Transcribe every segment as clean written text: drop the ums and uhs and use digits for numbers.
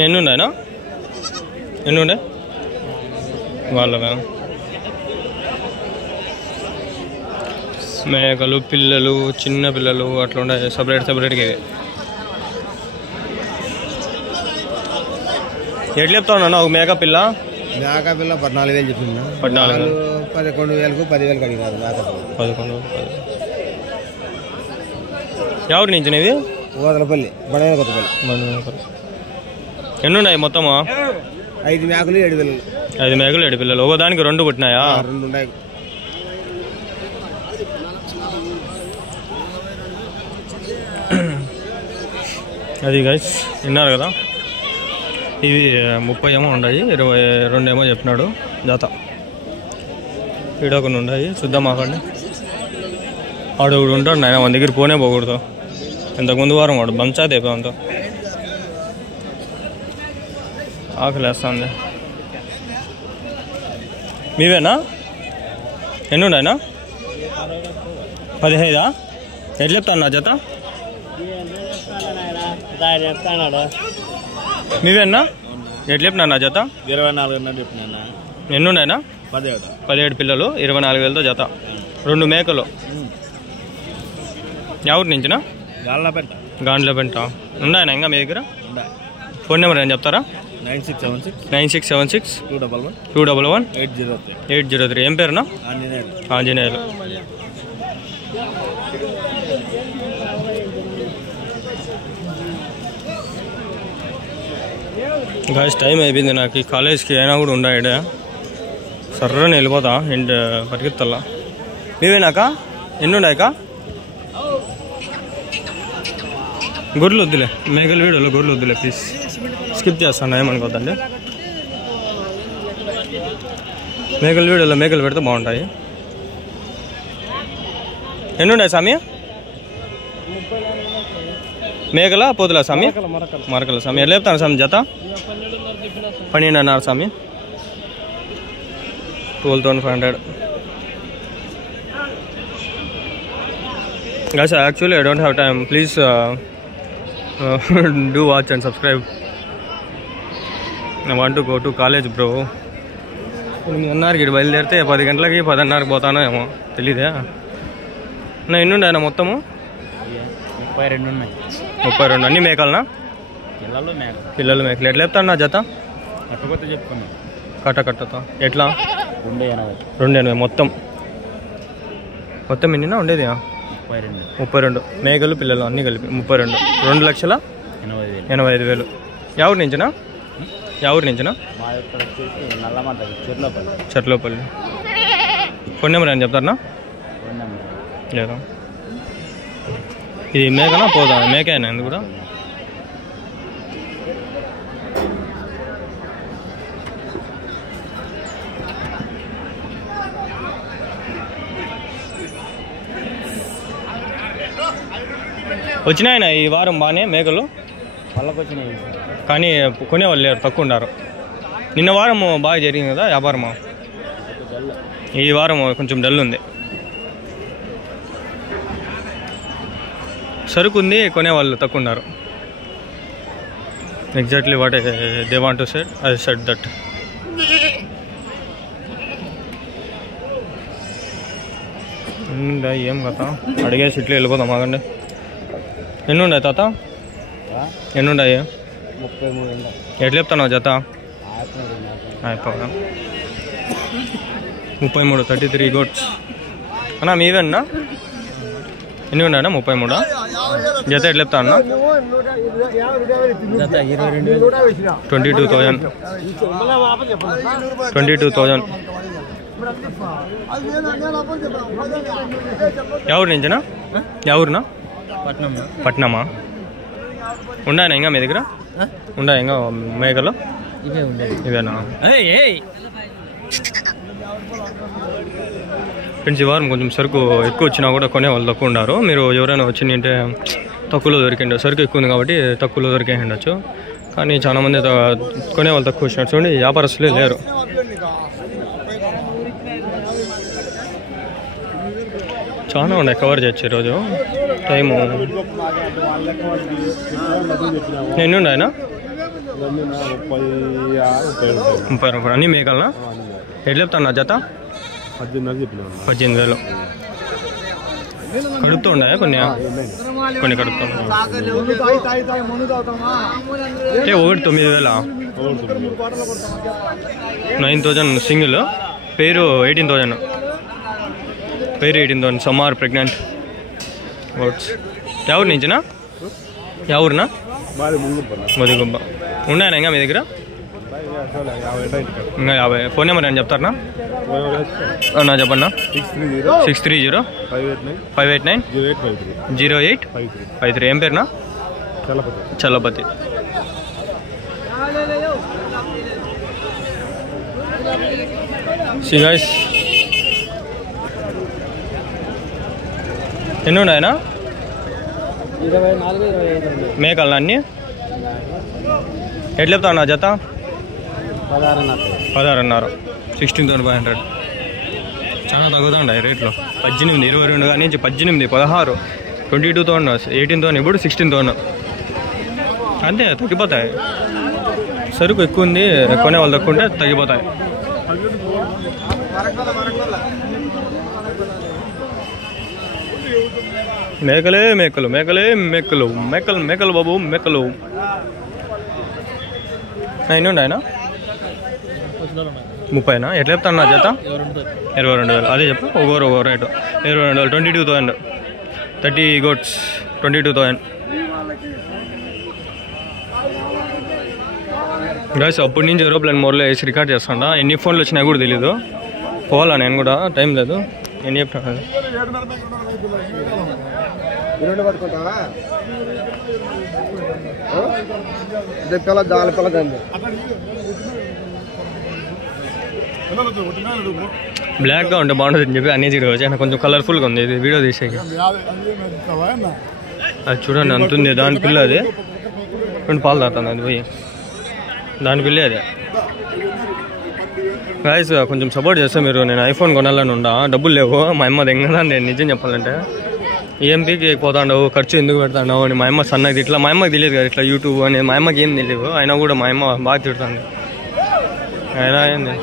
ఎన్ని ఉన్నాయనా? ఎన్ని ఉండే వాళ్ళవా? మేకలు, పిల్లలు, చిన్న పిల్లలు అట్లా ఉండే సపరేట్గా ఇవి. ఎట్లా చెప్తా ఉన్నా ఒక మేక పిల్ల? మేక పిల్ల 14,000 చెప్పింది. 14,000 11,000 10,000 అడిగినారు. మేక 11,000. ఎవరి నుంచి ఇవి? ఓదలపల్లి, బడైన కొత్తపల్లి. ఎన్ని ఉన్నాయి మొత్తమా? 5 మేకలు 7 పిల్లలు. 5 మేకలు 7 పిల్లలు. ఒకదానికి 2 పుట్టినాయా? 2 ఉన్నాయి. అది గైస్ విన్నారు కదా, ఇవి 30 ఏమో ఉన్నాయి, 22 ఏమో చెప్పినాడు జాత. ఈడ కొన్ని ఉన్నాయి, చూద్దాం. అక్కడిని వాడు ఒకడు ఉంటాడు నాయన, మన దగ్గర పోనే పోకూడదు. ఇంతకుముందు వారం వాడు బంచాది అయిపోయామంతా. ఆకలి వేస్తుంది. మీవేనా? ఎన్ని ఉన్నాయనా? 15. ఎట్లా చెప్తాను నా జత? మీవేనా? ఎట్లా చెప్పినా నా జత? 24 చెప్పినా. ఎన్ని ఉన్నాయనా? 17 పిల్లలు, 24,000తో జత. 2 మేకలు. ఎవరి నుంచినా? గాండ్లపెంట. ఉన్నాయనా ఇంకా మీ దగ్గర? ఫోన్ నెంబర్ ఏం చెప్తారా? 9676 211 803. ఏం పేరునా? ఆంజనేయులు. గాయస్ టైం అయిపోయింది నాకు. ఈ కాలేజ్కి అయినా కూడా ఉండే సర్రని వెళ్ళిపోతా ఇంటి పరిగెత్తల్లా. మీవేనాక? ఎన్ని ఉన్నాయక? గొర్రెలు వద్దులే, మేకల వీడియోలో గొర్రెలు వద్దులే ప్లీజ్, స్కిప్ చేస్తాను. ఏమనుకోద్దండి, మేకల వీడియోలో మేకలు పెడితే బాగుంటాయి. ఎన్ని ఉన్నాయి స్వామి? మేకల పోతులా స్వామి? మరకల స్వామి. ఎట్లా చెప్తాను స్వామి జత? 12,500 స్వామి. 12,500. Guys, actually I don't have time. Please do watch and subscribe. I want to go to college bro. 9:30కి బయలుదేరితే 10 గంటలకి 10:30కి పోతానో ఏమో తెలీదే. నా ఎన్ని ఉండే మొత్తము? 32 ఉన్నాయి. 32. అన్ని మేకలనా? పిల్లలు మేకలు. ఎట్లా చెప్తాను నా జత? కట్టతో ఎట్లా? 280 మొత్తం. ఎన్నినా ఉండేది? 32 మేకలు పిల్లలు అన్నీ కలిపి 32. 2,80,000. ఎవరి నుంచినా? చెట్లోపల్లి. ఫోన్ నెంబర్ అని చెప్తారా? లేదా? ఇది మేకనా పోదా? మేకేనా ఇది కూడా? వచ్చినాయన ఈ వారం బాగానే మేకలు వచ్చినాయి, కానీ కొనేవాళ్ళు లేరు, తక్కువ ఉన్నారు. నిన్న వారం బాగా జరిగింది కదా వ్యాపారము, ఈ వారం కొంచెం డల్ ఉంది. సరుకు ఉంది, కొనేవాళ్ళు తక్కువ ఉన్నారు. Exactly what they want to said, I said that. ఏం కదా అడిగేసి ఇట్లా వెళ్ళిపోతాం. ఆగండి. ఎన్ని ఉన్నాయి తాత? ఎన్ని ఉన్నాయి? 33. ఎట్లా చెప్తాను జత? 33. 33 గోట్స్ అన్నా. మీవన్నా? ఎన్ని ఉన్నాయన్నా? 33. జత ఎట్లా చెప్తా అన్నా? 22,000. 22,000. ఎవరి నుంచినా? ఎవరినా? పట్నమా? ఉన్నాయనా ఇంకా మీ దగ్గర? ఉన్నాయా ఇంకా మేకలు? ఇవేనా? ఫ్రెండ్స్, ఈ వారం కొంచెం సరుకు ఎక్కువ వచ్చినా కూడా కొనేవాళ్ళు తక్కువ ఉన్నారు. మీరు ఎవరైనా వచ్చిందంటే తక్కువలో దొరికిండు. సరుకు ఎక్కువ ఉంది కాబట్టి తక్కువలో దొరికే ఉండొచ్చు, కానీ చాలామంది కొనేవాళ్ళు తక్కువ వచ్చినారు. చూడండి, వ్యాపారస్తులే లేరు. చాలా ఉన్నాయి, కవర్ చేయొచ్చు ఈరోజు. టైము ఎన్ని ఉన్నాయనా? 30 రూపాయలు అన్నీ మేకలనా? ఎట్లా చెప్తాను నా జత? 18,000. కడుపుతూ ఉన్నాయా కొన్ని? కొన్ని కడుపుతూ ఉన్నాయి. ఒకటి 9,000. 9,000 సింగిల్. పేరు 18,000. పేరు 18,000. సమ్మార్ ప్రెగ్నెంట్ ఓట్స్. ఎవరి నుంచినా? ఎవరినా? మొదగుబ్బ. ఉన్నాయన్నా ఇంకా మీ దగ్గర? ఇంకా 50. ఫోన్ నెంబర్ అని చెప్తారనా? నా చెప్పన్నా. 630-589-0853. ఏం పేరునా? చల్లపతి. సిగాయస్ ఎన్ని ఉన్నాయనా? 24-25 మేకలు అన్నీ ఎట్లా చెప్తావు నా జత? 16,500. 16,500. చాలా తగ్గుతుంటాయి రేట్లో. 18, 22 కానీ 18, 16, 22,000, 18,000, ఇప్పుడు 16,000. అంతే తగ్గిపోతాయి. సరుకు ఎక్కువ ఉంది, కొనే వాళ్ళు తక్కువ ఉంటే తగ్గిపోతాయి. మేకలే మేకలు, మేకలే మేకలు, మేకలు మేకలు బాబు మేకలు. ఎన్ని ఉన్నాయన? 30. ఎట్లా చెప్తాను నా జత? 22,000. అదే చెప్పు. ఒక్కొరు రేటు 22,000. 22,000. 30 goats 22,000. గాయస్ అప్పటి నుంచి ఏరోప్లేన్ మోడ్లో వేసి రికార్డ్ చేస్తాడా. ఎన్ని ఫోన్లు వచ్చినా కూడా తెలీదు. పోవాలా నేను కూడా, టైం లేదు. ఎన్ని చెప్తాను? బ్లాక్గా ఉంటే బాగుంటుంది అని చెప్పి అన్ని వచ్చి ఆయన కొంచెం కలర్ఫుల్గా ఉంది. ఇది వీడియో తీసేకి అది చూడండి అంతుంది. దాని పిల్ల అది 2 పాలు తాగుతుంది. అది పోయి దాని పిల్లే అది. గాయస్ కొంచెం సపోర్ట్ చేస్తే మీరు. నేను ఐఫోన్ కొనాలని ఉండా, డబ్బులు లేవు. మా అమ్మ దగ్గర నేను నిజం చెప్పాలంటే EMPకి పోతాండవు, ఖర్చు ఎందుకు పెడతాండవు అని మా అమ్మ సన్నది. ఇట్లా మా అమ్మకి తెలియదు కదా ఇట్లా యూట్యూబ్ అని. మా అమ్మకి ఏం తెలియదు. అయినా కూడా మా అమ్మ బాగా తిడుతుంది. అయినా ఏంది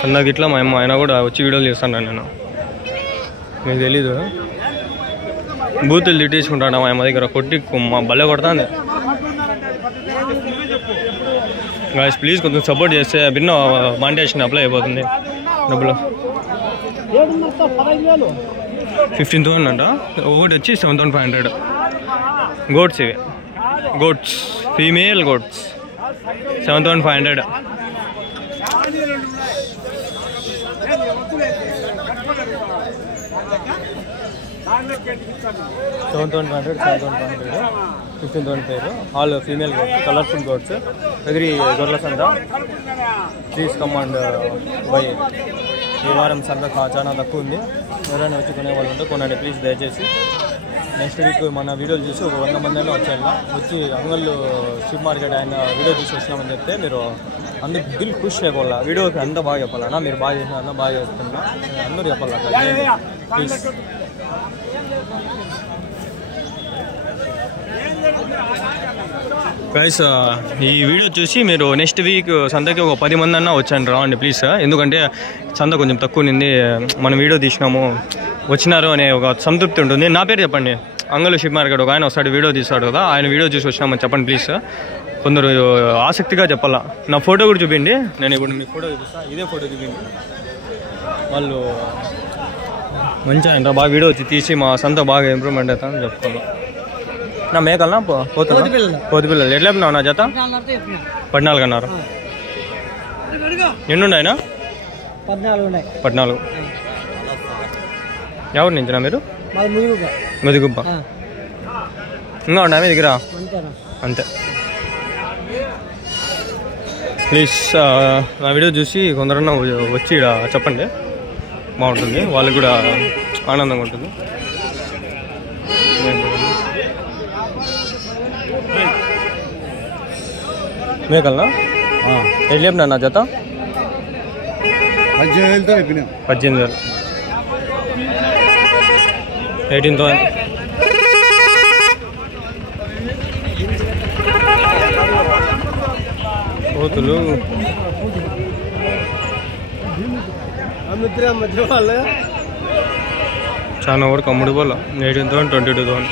సన్నది ఇట్లా మా అమ్మ. అయినా కూడా వచ్చి వీడియోలు చేస్తాను నేను. మీకు తెలీదు. బూతులు తిట్టించుకుంటాను మా అమ్మ దగ్గర. కొట్టి మా భలే కొడుతుంది. గాయస్ ప్లీజ్ కొంచెం సపోర్ట్ చేస్తే భిన్న మానిటైజేషన్ అప్లై అయిపోతుంది. డబ్బులు 15,000 అంట. ఒకటి వచ్చి 7,500. గోట్స్ ఇవి. Goats female goats 7,500. 7,500, 15,000 పేరు. All female goats, colourful goats. Agree గొర్రెల సంత. Please command by. ఈ వారం సంత చాలా తక్కువ ఉంది. ఎవరైనా వచ్చి కొనేవాళ్ళు ఉంటే కొనండి ప్లీజ్ దయచేసి. నెక్స్ట్ వీక్ మన వీడియోలు చూసి ఒక 100 మంది అయినా వచ్చి అంగళ్ళు సూపర్ మార్కెట్ ఆయన వీడియో చూసి వచ్చినామని చెప్తే మీరు అందరూ దిల్ ఖుషి అయిపోవాలా. వీడియోకి అంతా బాగా చెప్పాలన్నా. మీరు బాగా చేసిన అంతా బాగా చేస్తున్నా అందరూ చెప్పాలి అట్లా ప్లీజ్. గైస్ ఈ వీడియో చూసి మీరు నెక్స్ట్ వీక్ సంతకి ఒక 10 మంది అన్నా వచ్చాను రావండి ప్లీజ్. ఎందుకంటే సంత కొంచెం తక్కువ ఉంది. మనం వీడియో తీసినాము వచ్చినారు అనే ఒక సంతృప్తి ఉంటుంది. నా పేరు చెప్పండి. అంగళ్ళు షిప్ మార్కెట్ ఒక ఆయన వస్తాడు వీడియో తీస్తాడు కదా, ఆయన వీడియో చూసి వచ్చినామని చెప్పండి ప్లీజ్. కొందరు ఆసక్తిగా చెప్పాలా. నా ఫోటో కూడా చూపిండి. నేను ఇప్పుడు మీ ఫోటో చూపిస్తాను. ఇదే ఫోటో చూపిండి. వాళ్ళు మంచిగా అంట బాగా వీడియో తీసి మా సంత బాగా ఇంప్రూవ్మెంట్ అవుతామని చెప్పుకోవాలి. నా మేకలనా పోతున్నా? పోతు పిల్లలు ఎట్లా చెప్పినావు నా జత? 14 అన్నారు. ఎన్ని ఉన్నాయినా? 14. ఎవరి నుంచినా మీరు? ముదిగుబ్బ. ఇంకా ఉన్నాయి మీ దగ్గర? అంతే. ప్లీజ్ నా వీడియో చూసి కొందరన్నా వచ్చి ఇక్కడ చెప్పండి, బాగుంటుంది. వాళ్ళకి కూడా ఆనందంగా ఉంటుంది. మేకలనా? ఎట్లా చెప్పినా నా జత? 18,000. 18,000. కోతులు చాలా వరకు అమ్ముడు పోల 18,000 22,000.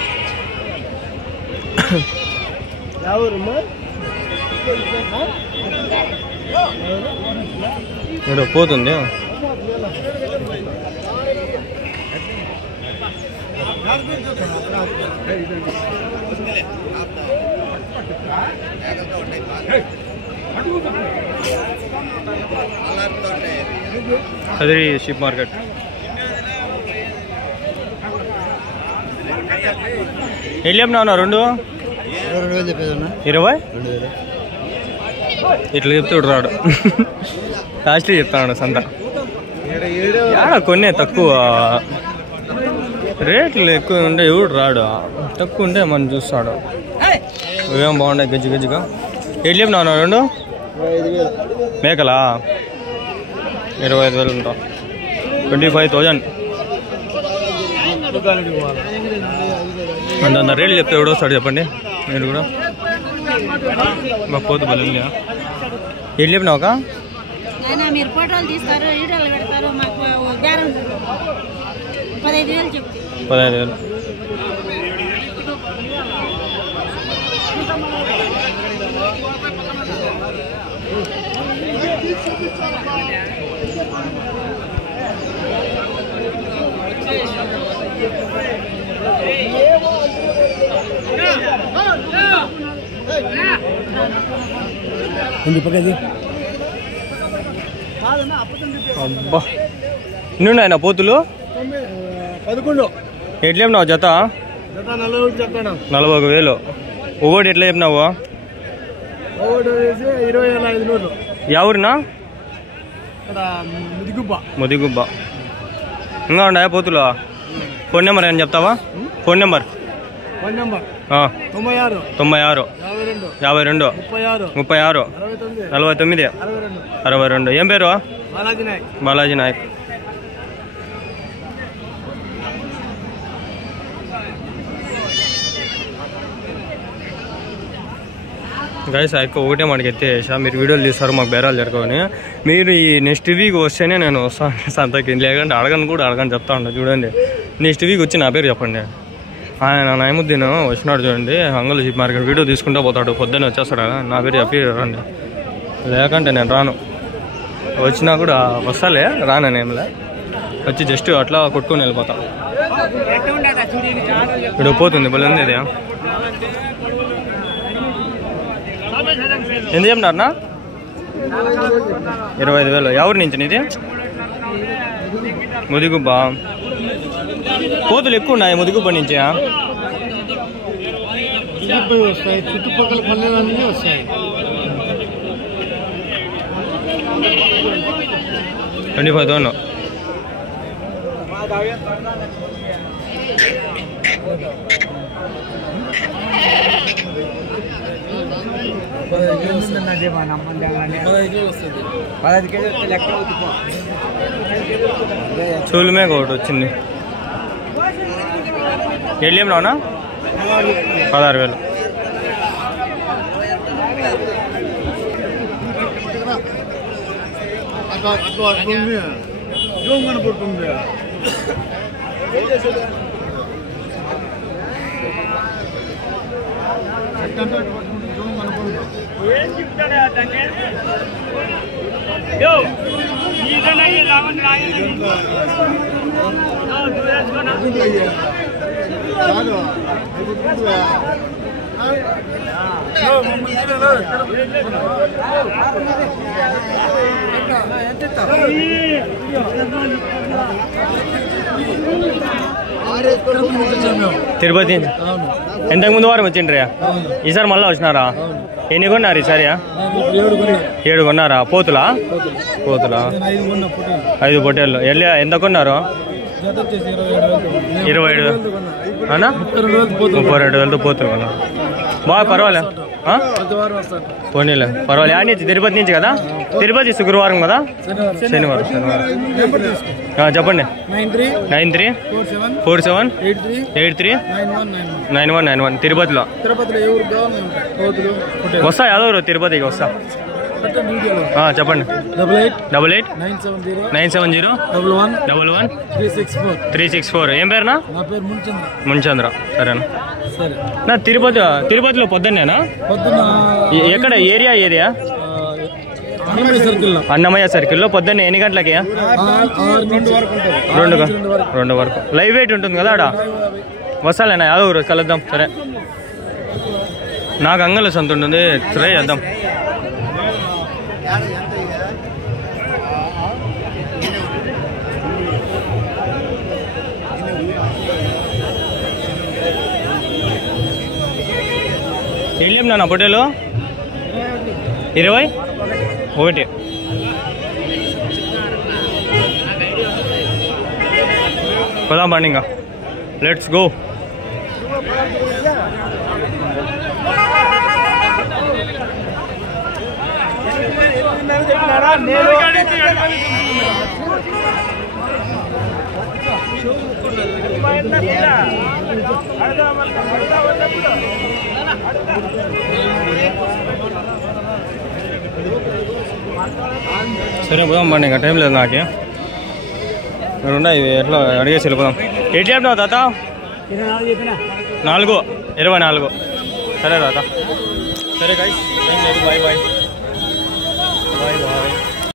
ఇక్కడ పోతుంది. అదే షిప్ మార్కెట్. ఎల్లి చెప్పినా 22,000 చెప్పేదన్నా. 20 22,000 ఇట్లా చెప్తాడు రాడు. కాస్ట్లీ చెప్తాడు సంత. కొన్ని తక్కువ రేట్లు ఎక్కువ ఉంటే ఎవడు రాడు, తక్కువ ఉంటే మనం చూస్తాడు. ఇవేం బాగున్నాయి గజ్జి గజ్జిగా. ఎట్లా చెప్పినా 2 మేకలా 25,000 ఉంటాం. 25,000 అంత రేట్లు చెప్తే ఎవడో వస్తాడు చెప్పండి మీరు కూడా. మాకు పోతు బలి ఎట్లా చెప్పినావుక? మీరు ఫోటోలు తీస్తారు, వీడియోలు పెడతారు, మాకు 15,000 చెప్తే 15,000. అబ్బా ఇన్ని ఆయన పోతులు 11. ఎట్లా చెప్పినావు జత? 41,000. ఒకటి ఎట్లా చెప్పినావు? 20,500. ఎవరినా? ముదిగుబ్బ. ఇంకా ఉన్నాయా పోతులు? ఫోన్ నెంబర్ ఏమని చెప్తావా? Phone number 96 96 52 36 49 62. ఏం పేరు? బాలాజీ నాయక్. గైస్ ఆయక్క ఒకటే మనకి ఎత్తేసా, మీరు వీడియోలు తీస్తారు మాకు బేరాలు జరగవని. మీరు ఈ నెక్స్ట్ వీక్ వస్తేనే నేను వస్తాను సంతకి, లేకంటే అడగని చెప్తా ఉంటాను. చూడండి నెక్స్ట్ వీక్ వచ్చి నా పేరు చెప్పండి. ఆయన నయముద్దీన్ వచ్చినాడు చూడండి, అంగల్ షిప్ మార్కెట్ వీడియో తీసుకుంటూ పోతాడు, పొద్దున్నే వచ్చేస్తాడు కదా, నా పేరు చెప్పి రండి. లేకంటే నేను రాను, వచ్చినా కూడా వస్తాలే, రానేంలే, వచ్చి జస్ట్ అట్లా కొట్టుకొని వెళ్ళిపోతా. ఇప్పుడు పోతుంది బలి ఉంది. ఇది ఎంత చెప్పినారనా? 25,000. ఎవరి నుంచి నీది? ముదిగుబ్బ. కోతులు ఎక్కువ ఉన్నాయి ముదిగుబ్బ నుంచి. వస్తాయి, చుట్టుపక్కల పల్లెలన్నీ వస్తాయి. 25,000. చూలు మేక ఒకటి వచ్చింది. ఎల్లేం రావునా? 16,000. తిరుపతి ఎంతకు ముందు వారం వచ్చిండ్రా? ఈసారి మళ్ళీ వచ్చినారా? ఎన్ని కొన్నారు ఈసారి? 7 కొన్నారా? పోతులా? 5 పొట్టేళ్ళు. ఎంత కొన్నారు? 27 అన్నా? 32,000 పోతులు కొన్నారు. బాగా పర్వాలే, పోనీలే పర్వాలే. ఆడి నుంచి తిరుపతి నుంచి కదా? తిరుపతి శుక్రవారం కదా? శనివారం. చెప్పండి. 9347839191 తిరుపతిలో వస్తా. యాదవ్ తిరుపతికి వస్తా. చెప్పండి. 88 970 11 364. ఏం పేరునా? ముంచంద్ర. సరేనా నా తిరుపతిలో పొద్దున్నేనా? ఎక్కడ ఏరియా? అన్నమయ్య సర్కిల్లో పొద్దున్నే ఎన్ని గంటలకి? 2 వరకు. లైవ్ వెయిట్ ఉంటుంది కదా ఆడ? వస్తాలేనా యాదవ్ రోజు కలుద్దాం. సరే నాకు అంగళ్ళ సంత ఉంటుంది, ట్రై చేద్దాం. ఏం లేం నా పొట్టేలో 21 పదాం బండి ఇంకా. Let's go. సరే పోదాం బండి, ఇంకా టైం లేదు నాకే. ఉన్నాయి ఎట్లా అడిగేసి వెళ్ళిపోదాం. ఎట్లా చెప్పినావు తాత? 24. సరే తాత. సరే గైస్, బాయ్ బాయ్.